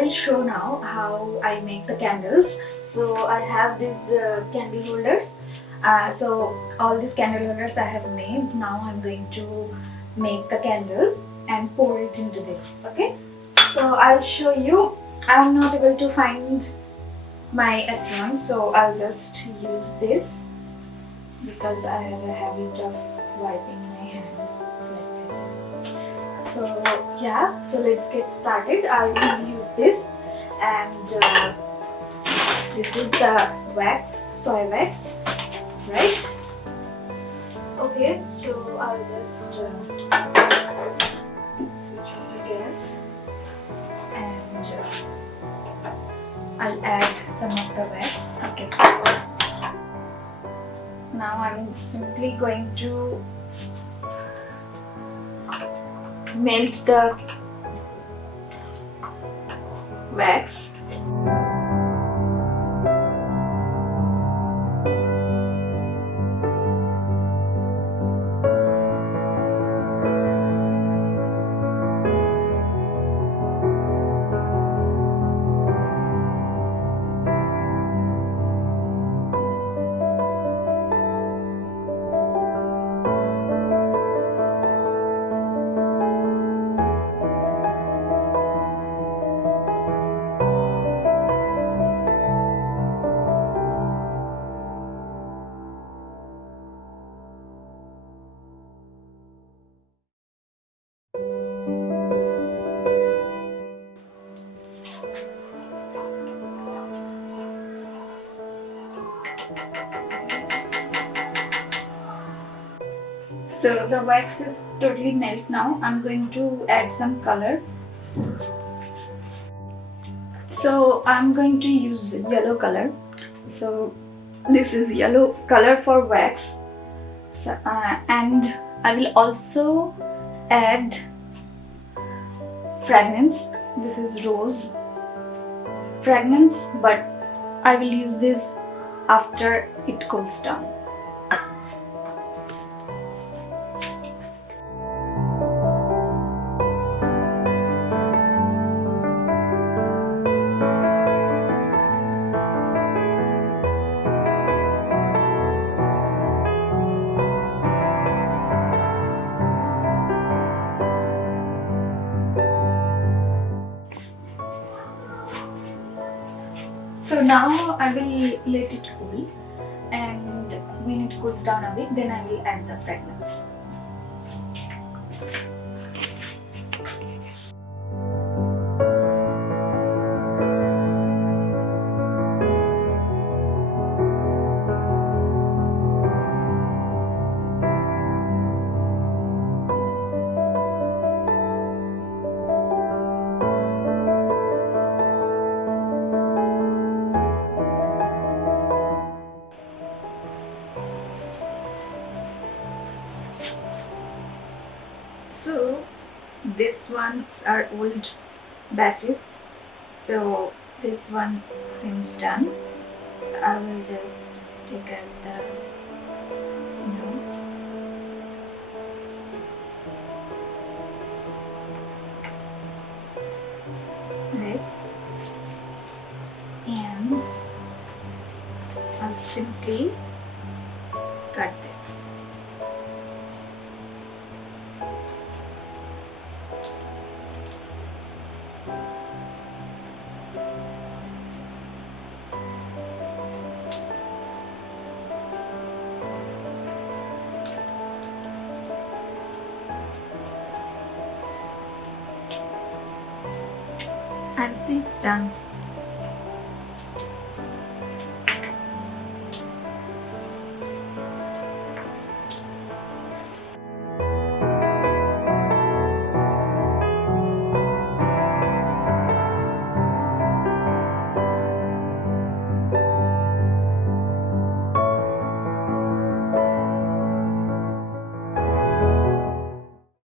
will show now how I make the candles. So I have these candle holders. So all these candle holders I have made. Now I'm going to make the candle and pour it into this. Okay. So I'll show you. I'm not able to find my apron, so I'll just use this because I have a habit of wiping my hands like this. So yeah, so let's get started. I will use this, and this is the wax, soy wax, right? Okay, so I'll just switch on the gas, and I'll add some of the wax. Okay, so now I'm simply going to melt the wax. So the wax is totally melt now. I'm going to add some color. So I'm going to use yellow color. So this is yellow color for wax. So and I will also add fragrance. This is rose fragrance, but I will use this after it cools down. So now I will let it cool, and when it cools down a bit, then I will add the fragrance. So these ones are old batches, so this one seems done. So I will just take out the this, and I'll simply cut this. And see, it's done.